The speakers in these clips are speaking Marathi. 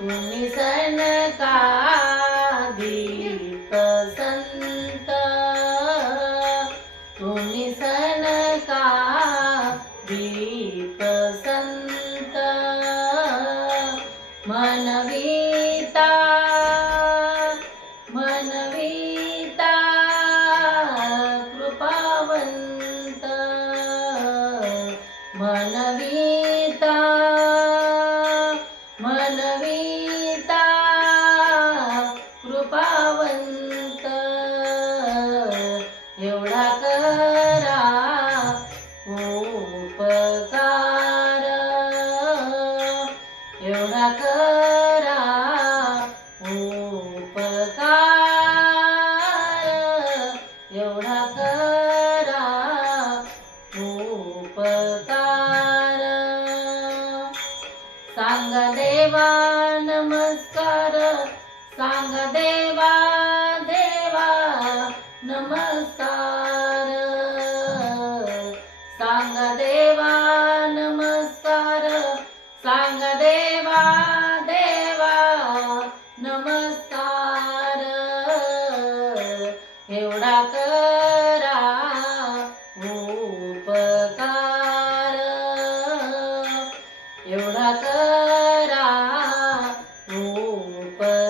ी पसन्तानि सन् का पसन्ता मनवीता। मनवी करा उपकार. एवढा करा उपकार. एवढा करा उपकार. सांग देवा नमस्कार सांग देवा देवा नमस्कार. नमस्कार. एवढा करा उपकार. एवढा करा उपकार.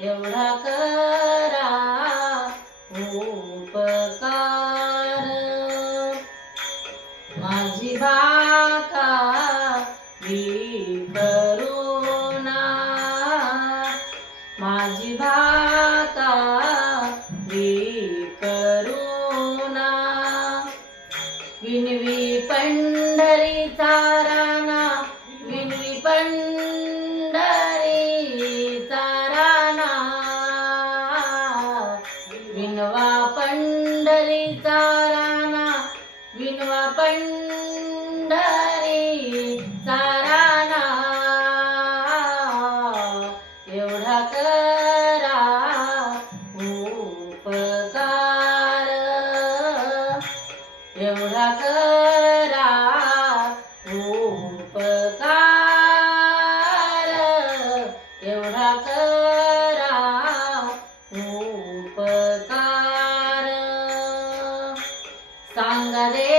एवढा करा उपकार. माझी बा विनवा पंढरीचा राणा एवढा करा उपकार. एवढा करा उपकार. एवढा करा उपकार. सांग रे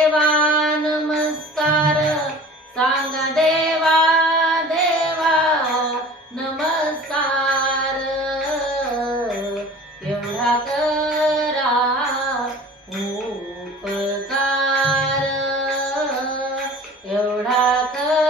नमस्कार. एवढा करा उपकार. एवढा कर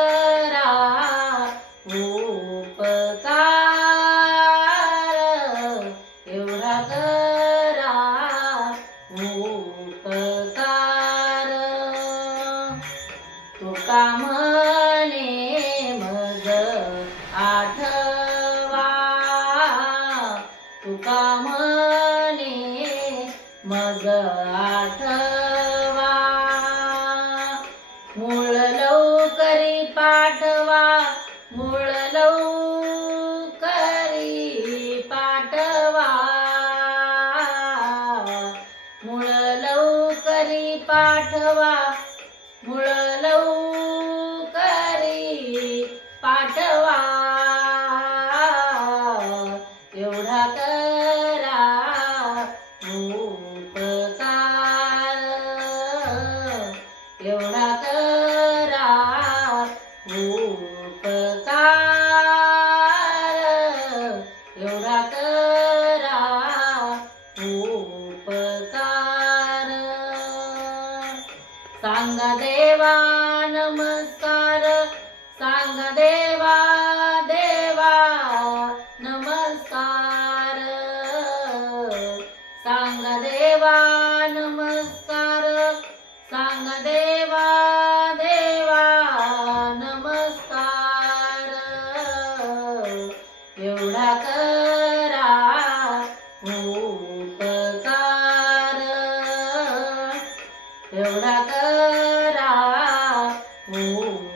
देवा नमस्कार. सांग देवा देवा नमस्कार. सांग देवा नमस्कार. सांग देवा देवा नमस्कार. एवढा करा उपकार. एवढा करा उपकार